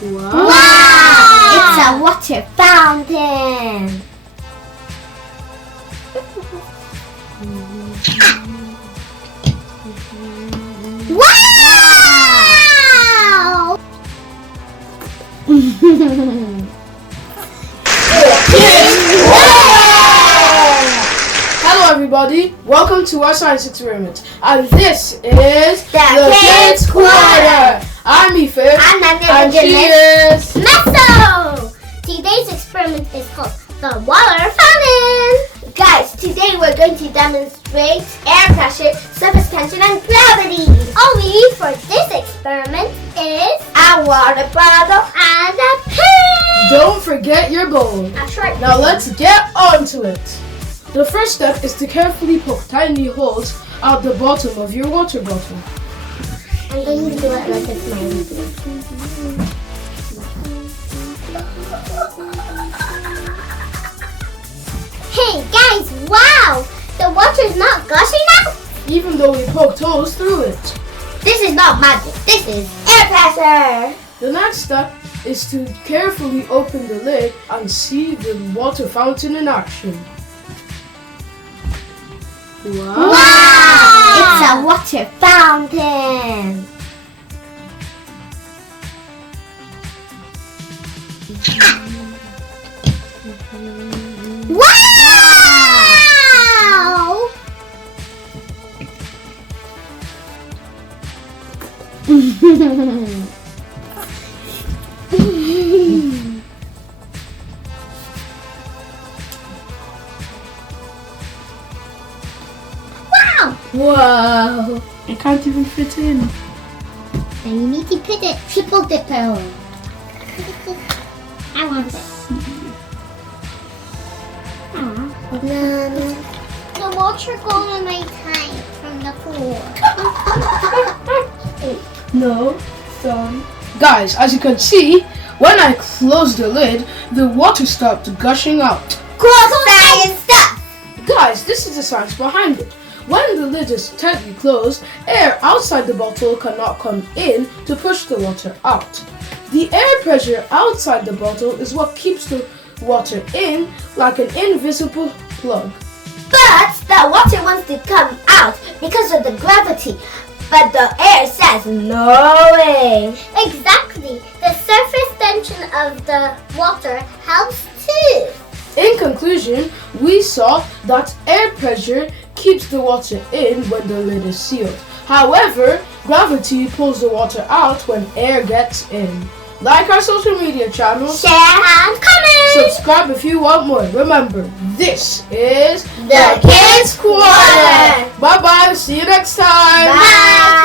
Wow! It's a water fountain. Wow! Hello everybody, welcome to our science experiment. And this is The Kidz Quarter. I'm Ethan. And she is Meso! Today's experiment is called the water fountain. Guys, today we're going to demonstrate air pressure, surface tension, and gravity. All we need for this experiment is a water bottle and a pen. Don't forget your bowl. That's right. Now let's get on to it. The first step is to carefully poke tiny holes at the bottom of your water bottle. I'm going to do it like a smiley face. Hey guys, wow! The water is not gushing out? Even though we poked holes through it. This is not magic, this is air pressure! The next step is to carefully open the lid and see the water fountain in action. Wow! It's a water fountain! Wow! Wow! It can't even fit in. And you need to put it triple dipper. I want it. The water goes in my tank from the pool. No, son. Guys, as you can see, when I closed the lid, the water stopped gushing out. Cool science stuff! Guys, this is the science behind it. When the lid is tightly closed, air outside the bottle cannot come in to push the water out. The air pressure outside the bottle is what keeps the water in like an invisible plug. But the water wants to come out because of the gravity. But the air says no way. Exactly. The surface tension of the water helps too. In conclusion, we saw that air pressure keeps the water in when the lid is sealed. However, gravity pulls the water out when air gets in. Like our social media channels, Share and comment. subscribe if you want more. Remember, this is The Kidz Quarter. Bye bye, see you next time. Bye.